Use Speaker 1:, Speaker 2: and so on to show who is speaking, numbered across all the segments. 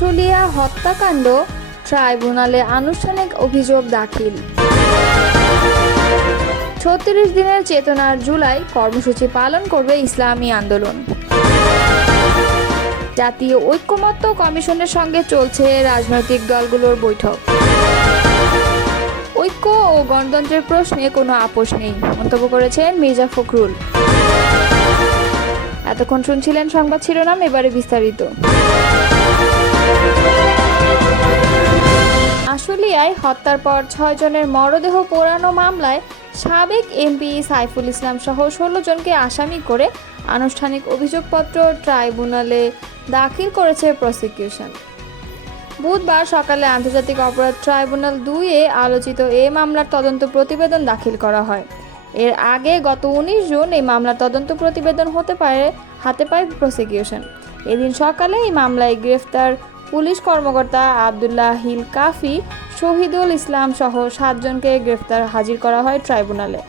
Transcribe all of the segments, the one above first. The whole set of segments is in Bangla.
Speaker 1: আশুলিয়া হত্যাকাণ্ড ট্রাইব্যুনালে আনুষ্ঠানিক অভিযোগ দাখিল। ছত্রিশ দিনের চেতনার জুলাই কর্মসূচি পালন করবে ইসলামী আন্দোলন। জাতীয় ঐক্যমত্য কমিশনের সঙ্গে চলছে রাজনৈতিক দলগুলোর বৈঠক। ঐক্য ও গণতন্ত্রের প্রশ্নে কোনো আপোষ নেই, মন্তব্য করেছেন মির্জা ফখরুল। এতক্ষণ শুনছিলেন সংবাদ শিরোনাম, এবারে বিস্তারিত। আশুলিয়ায় হত্যার পর ছয় জনের মরদেহ পোড়ানো মামলায় সাবেক এমপি সাইফুল ইসলাম সহ ষোলো জনকে আসামি করে আনুষ্ঠানিক অভিযোগপত্র ট্রাইব্যুনালে দাখিল করেছে প্রসিকিউশন। বুধবার সকালে আন্তর্জাতিক অপরাধ ট্রাইব্যুনাল দুইয়ে আলোচিত এ মামলার তদন্ত প্রতিবেদন দাখিল করা হয়। এর আগে গত উনিশ জুন এই মামলার তদন্ত প্রতিবেদন হতে পারে, হাতে পায় প্রসিকিউশন এদিন সকালে এই মামলায় গ্রেফতার পুলিশ কর্মকর্তা আবদুল্লাহ হিল কাফি শহীদুল ইসলাম সহ সাতজনকে গ্রেফতার হাজির করা হয় ট্রাইব্যুনালে।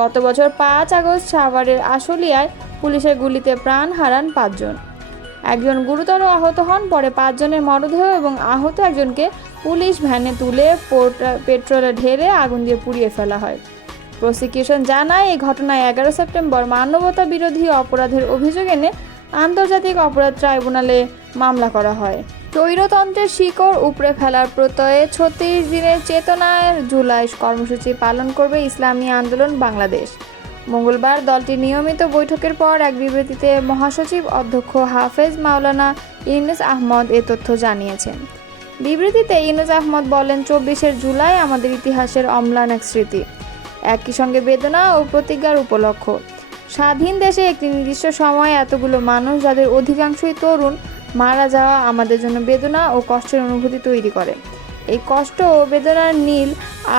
Speaker 1: গত বছর পাঁচ আগস্ট সাভারের আশুলিয়ায় পুলিশের গুলিতে প্রাণ হারান পাঁচজন। একজন গুরুতর আহত হন, পরে পাঁচজনের মরদেহ এবং আহত একজনকে পুলিশ ভ্যানে তুলে পেট্রোলে ঢেলে আগুন দিয়ে পুড়িয়ে ফেলা হয়। প্রসিকিউশন জানায়, এই ঘটনায় এগারো সেপ্টেম্বর মানবতা বিরোধী অপরাধের অভিযোগ এনে আন্তর্জাতিক অপরাধ ট্রাইব্যুনালে মামলা করা হয়। স্বৈরতন্ত্রের শিকড় উপড়ে ফেলার প্রত্যয়ে ছত্রিশ দিনের চেতনায় জুলাই কর্মসূচি পালন করবে ইসলামী আন্দোলন বাংলাদেশ। মঙ্গলবার দলটির নিয়মিত বৈঠকের পর এক বিবৃতিতে মহাসচিব অধ্যক্ষ হাফেজ মাওলানা ইউনুস আহমদ এ তথ্য জানিয়েছেন। বিবৃতিতে ইউনুস আহমদ বলেন চব্বিশের জুলাই আমাদের ইতিহাসের অম্লান এক স্মৃতি। একই সঙ্গে বেদনা ও প্রতিজ্ঞার উপলক্ষ। স্বাধীন দেশে একটি নির্দিষ্ট সময়ে এতগুলো মানুষ, যাদের অধিকাংশই তরুণ মারা যাওয়া আমাদের জন্য বেদনা ও কষ্টের অনুভূতি তৈরি করে। এই কষ্ট ও বেদনার নীল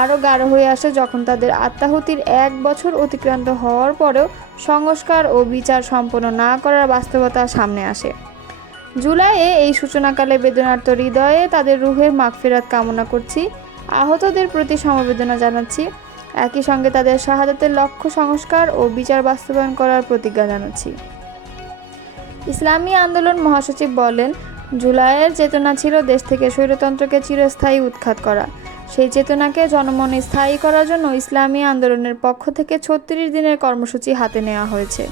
Speaker 1: আরও গাঢ় হয়ে আসে যখন তাদের আত্মাহুতির এক বছর অতিক্রান্ত হওয়ার পরেও সংস্কার ও বিচার সম্পন্ন না করার বাস্তবতা সামনে আসে। জুলাইয়ে এই সূচনাকালে বেদনার্ত হৃদয়ে তাদের রুহের মাগফিরাত কামনা করছি। আহতদের প্রতি সমবেদনা জানাচ্ছি। একই সঙ্গে তাদের শাহাদাতের লক্ষ্য সংস্কার ও বিচার বাস্তবায়ন করার প্রতিজ্ঞা জানাচ্ছি। ইসলামী আন্দোলন মহাসচিব বলেন, জুলাইয়ের চেতনা ছিল দেশ থেকে স্বৈরতন্ত্রকে চিরস্থায়ী উৎখাত করা। সেই চেতনাকে জনমনে স্থায়ী করার জন্য ইসলামী আন্দোলনের পক্ষ থেকে ছত্রিশ দিনের কর্মসূচি হাতে নেওয়া হয়েছে।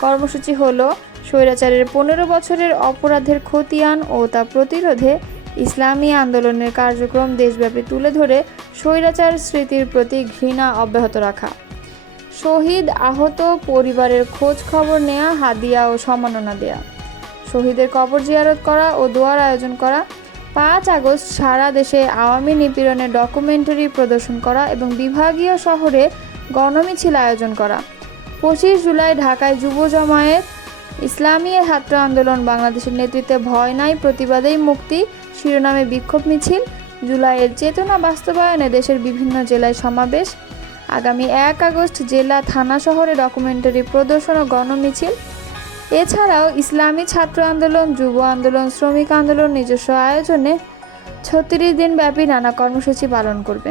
Speaker 1: কর্মসূচি হলো স্বৈরাচারের পনেরো বছরের অপরাধের খতিয়ান ও তা প্রতিরোধে ইসলামী আন্দোলনের কার্যক্রম দেশব্যাপী তুলে ধরে স্বৈরাচার স্মৃতির প্রতি ঘৃণা অব্যাহত রাখা। শহীদ আহত পরিবারের খোঁজ খবর নেওয়া হাদিয়া ও সম্মাননা দেয়া। শহীদের কবর জিয়ারত করা ও দোয়ার আয়োজন করা, পাঁচ আগস্ট সারা দেশে আওয়ামী নিপীড়নের ডকুমেন্টারি প্রদর্শন করা এবং বিভাগীয় শহরে গণমিছিল আয়োজন করা। পঁচিশ জুলাই ঢাকায় যুব জমায়েত ইসলামী ছাত্র আন্দোলন বাংলাদেশের নেতৃত্বে ভয় নাই, প্রতিবাদেই মুক্তি, শিরোনামে বিক্ষোভ মিছিল, জুলাইয়ের চেতনা বাস্তবায়নে দেশের বিভিন্ন জেলায় সমাবেশ আগামী এক আগস্ট জেলা, থানা শহরে ডকুমেন্টারি প্রদর্শন ও গণমিছিল। এছাড়াও ইসলামী ছাত্র আন্দোলন, যুব আন্দোলন, শ্রমিক আন্দোলন নিজস্ব আয়োজনে ছত্রিশ দিন ব্যাপী নানা কর্মসূচি পালন করবে।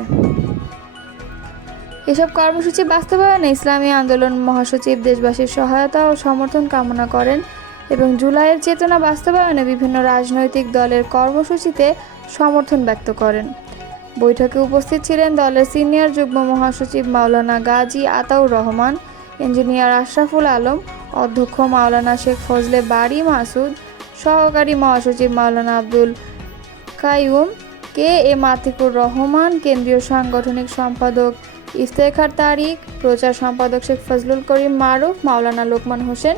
Speaker 1: এসব কর্মসূচি বাস্তবায়নে ইসলামী আন্দোলন মহাসচিব দেশবাসীর সহায়তা ও সমর্থন কামনা করেন এবং জুলাইয়ের চেতনা বাস্তবায়নে বিভিন্ন রাজনৈতিক দলের কর্মসূচিতে সমর্থন ব্যক্ত করেন। বৈঠকে উপস্থিত ছিলেন দলের সিনিয়র যুগ্ম মহাসচিব মাওলানা গাজী আতাউর রহমান, ইঞ্জিনিয়ার আশরাফুল আলম, অধ্যক্ষ মাওলানা শেখ ফজলে বাড়ি মাসুদ, সহকারী মহাসচিব মাওলানা আব্দুল কাইয়ুম, কে এম আতিকুর রহমান, কেন্দ্রীয় সাংগঠনিক সম্পাদক ইফতেখার তারিক, প্রচার সম্পাদক Sheikh Fazlul Karim Maruf, Maulana Lokman Hossain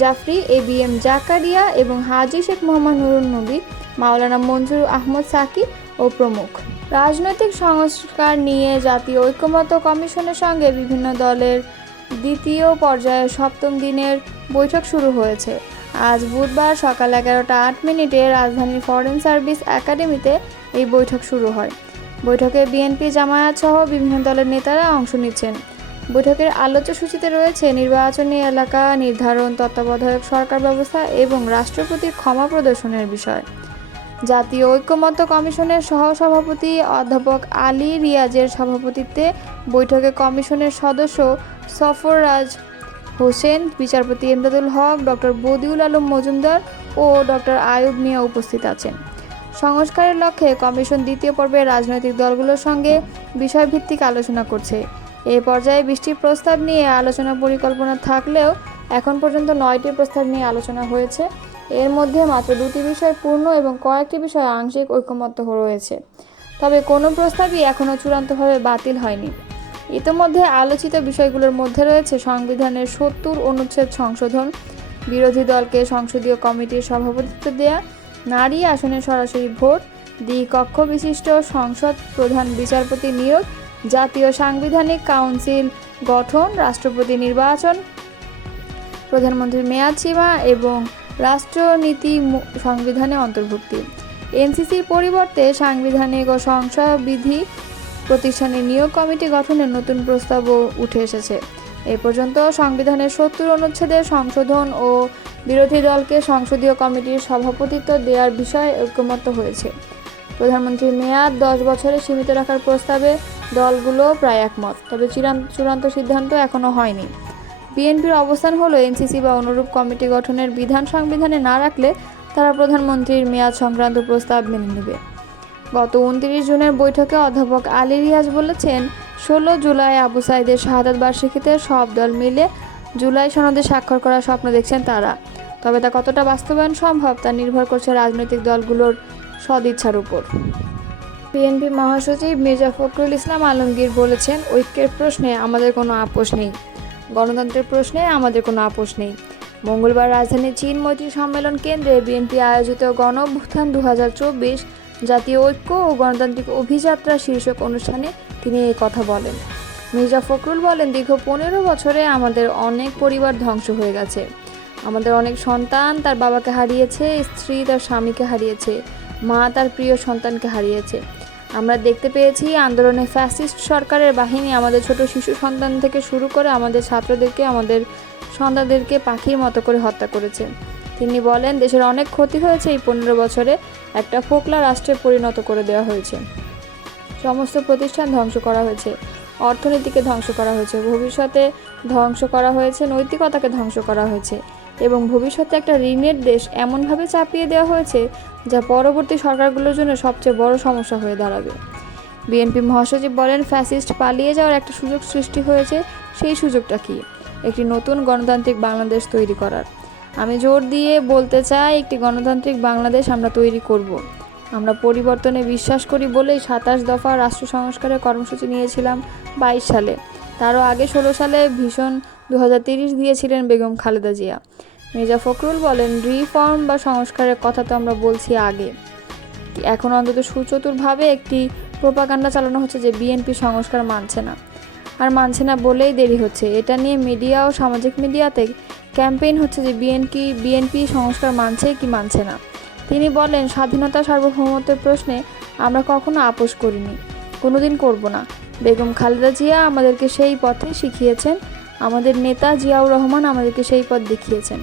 Speaker 1: Jafri, A B M Zakaria এবং হাজি শেখ মোহাম্মদ নুরুল নবী, মাওলানা মঞ্জুর আহমদ সাকি ও প্রমুখ। রাজনৈতিক সংস্কার নিয়ে জাতীয় ঐক্যমত্য কমিশনের সঙ্গে বিভিন্ন দলের দ্বিতীয় পর্যায়ে সপ্তম দিনের বৈঠক শুরু হয়েছে। আজ বুধবার সকাল এগারোটা আট মিনিটে রাজধানীর ফরেন সার্ভিস একাডেমিতে এই বৈঠক শুরু হয়। বৈঠকে বিএনপি, জামায়াত সহ বিভিন্ন দলের নেতারা অংশ নিচ্ছেন। বৈঠকের আলোচ্য সূচিতে রয়েছে নির্বাচনী এলাকা, নির্ধারণ তত্ত্বাবধায়ক সরকার ব্যবস্থা এবং রাষ্ট্রপতির ক্ষমা প্রদর্শনের বিষয়। জাতীয় ঐক্যমত্য কমিশনের সহসভাপতি অধ্যাপক আলী রিয়াজের সভাপতিত্বে বৈঠকে কমিশনের সদস্য সফররাজ হোসেন, বিচারপতি এমদাদুল হক, ডক্টর বদিউল আলম মজুমদার ও ডক্টর আয়ুব মিয়া উপস্থিত আছেন। সংস্কারের লক্ষ্যে কমিশন দ্বিতীয় পর্বে রাজনৈতিক দলগুলোর সঙ্গে বিষয়ভিত্তিক আলোচনা করছে। এ পর্যায়ে বৃষ্টির প্রস্তাব নিয়ে আলোচনা পরিকল্পনা থাকলেও এখন পর্যন্ত নয়টি প্রস্তাব নিয়ে আলোচনা হয়েছে। এর মধ্যে মাত্র দুটি বিষয় পূর্ণ এবং কয়েকটি বিষয়ে আংশিক ঐকমত্য রয়েছে। তবে কোনো প্রস্তাবই এখনও চূড়ান্তভাবে বাতিল হয়নি। ইতোমধ্যে আলোচিত বিষয়গুলোর মধ্যে রয়েছে সংবিধানের সত্তর অনুচ্ছেদ সংশোধন, বিরোধী দলকে সংসদীয় কমিটির সভাপতিত্ব দেয়া, নারী আসনে সরাসরি ভোট, দ্বিকক্ষ বিশিষ্ট সংসদ প্রধান বিচারপতি নিয়োগ, জাতীয় সাংবিধানিক কাউন্সিল গঠন, রাষ্ট্রপতি নির্বাচন, প্রধানমন্ত্রীর মেয়াদ সীমা এবং রাষ্ট্রনীতি সংবিধানে অন্তর্ভুক্তি। এনসিসির পরিবর্তে সাংবিধানিক ও সংসদবিধি প্রতিষ্ঠানের নিয়োগ কমিটি গঠনের নতুন প্রস্তাবও উঠে এসেছে। এ পর্যন্ত সংবিধানের সত্তর অনুচ্ছেদের সংশোধন ও বিরোধী দলকে সংসদীয় কমিটির সভাপতিত্ব দেওয়ার বিষয়ে ঐক্যমত্য হয়েছে। প্রধানমন্ত্রীর মেয়াদ দশ বছরে সীমিত রাখার প্রস্তাবে দলগুলো প্রায় একমত, তবে চূড়ান্ত সিদ্ধান্ত এখনও হয়নি। বিএনপির অবস্থান হলো এনসিসি বা অনুরূপ কমিটি গঠনের বিধান সংবিধানে না রাখলে তারা প্রধানমন্ত্রীর মেয়াদ সংক্রান্ত প্রস্তাব মেনে নেবে। গত উনত্রিশ জুনের বৈঠকে অধ্যাপক আলী রিয়াজ বলেছেন, ষোলো জুলাই আবু সাইদের শাহাদাত বার্ষিকীতে সব দল মিলে জুলাই সনদে স্বাক্ষর করার স্বপ্ন দেখছেন তারা। তবে তা কতটা বাস্তবায়ন সম্ভব তা নির্ভর করছে রাজনৈতিক দলগুলোর সদিচ্ছার উপর। বিএনপি মহাসচিব মির্জা ফখরুল ইসলাম আলমগীর বলেছেন, ঐক্যের প্রশ্নে আমাদের কোনো আপোষ নেই। গণতন্ত্রের প্রশ্নে আমাদের কোনো আপোষ নেই। মঙ্গলবার রাজধানীর চীন মৈত্রী সম্মেলন কেন্দ্রে বিএনপি আয়োজিত গণ দু জাতীয় ঐক্য ও গণতান্ত্রিক অভিযাত্রা শীর্ষক অনুষ্ঠানে তিনি এই কথা বলেন। মির্জা ফখরুল বলেন, দীর্ঘ পনেরো বছরে আমাদের অনেক পরিবার ধ্বংস হয়ে গেছে। আমাদের অনেক সন্তান তার বাবাকে হারিয়েছে, স্ত্রী তার স্বামীকে হারিয়েছে, মা তার প্রিয় সন্তানকে হারিয়েছে। আমরা দেখতে পেয়েছি আন্দোলনে ফ্যাসিস্ট সরকারের বাহিনী আমাদের ছোট শিশু সন্তান থেকে শুরু করে আমাদের ছাত্রদেরকে, আমাদের সন্তানদেরকে পাখির মতো করে হত্যা করেছে। তিনি বলেন, দেশের অনেক ক্ষতি হয়েছে এই পনেরো বছরে। একটা ফোকলা রাষ্ট্রে পরিণত করে দেওয়া হয়েছে। সমস্ত প্রতিষ্ঠান ধ্বংস করা হয়েছে। অর্থনীতিকে ধ্বংস করা হয়েছে। ভবিষ্যতে ধ্বংস করা হয়েছে। নৈতিকতাকে ধ্বংস করা হয়েছে। এবং ভবিষ্যতে একটা ঋণের দেশ এমনভাবে চাপিয়ে দেওয়া হয়েছে যা পরবর্তী সরকারগুলোর জন্য সবচেয়ে বড় সমস্যা হয়ে দাঁড়াবে। বিএনপি মহাসচিব বলেন, ফ্যাসিস্ট পালিয়ে যাওয়ার একটা সুযোগ সৃষ্টি হয়েছে। সেই সুযোগটা কি? একটি নতুন গণতান্ত্রিক বাংলাদেশ তৈরি করার। আমি জোর দিয়ে বলতে চাই, একটি গণতান্ত্রিক বাংলাদেশ আমরা তৈরি করব। আমরা পরিবর্তনে বিশ্বাস করি বলেই সাতাশ দফা রাষ্ট্র সংস্কারের কর্মসূচি নিয়েছিলাম বাইশ সালে। তারও আগে ষোলো সালে ভীষণ দু দিয়েছিলেন বেগম খালেদা জিয়া। মির্জা ফখরুল বলেন, রিফর্ম বা সংস্কারের কথা তো আমরা বলছি আগে। এখন অন্তত সুচতুরভাবে একটি প্রোপাগান্ডা চালানো হচ্ছে যে বিএনপি সংস্কার মানছে না। আর মানছে না বলেই দেরি হচ্ছে। এটা নিয়ে মিডিয়া ও সামাজিক মিডিয়াতে ক্যাম্পেইন হচ্ছে যে বিএনপি বিএনপি সংস্কার মানছে কি মানছে না। তিনি বলেন, স্বাধীনতা সার্বভৌমত্বের প্রশ্নে আমরা কখনো আপোষ করিনি। কোনোদিন করব না। বেগম খালেদা জিয়া আমাদেরকে সেই পথে শিখিয়েছেন। আমাদের নেতা জিয়াউর রহমান আমাদেরকে সেই পথ দেখিয়েছেন।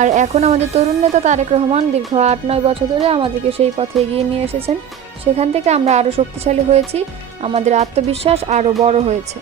Speaker 1: আর এখন আমাদের তরুণ নেতা তারেক রহমান দীর্ঘ আট নয় বছর ধরে আমাদেরকে সেই পথে এগিয়ে নিয়ে এসেছেন। সেখান থেকে আমরা আরও শক্তিশালী হয়েছি। আমাদের আত্মবিশ্বাস আরও বড় হয়েছে।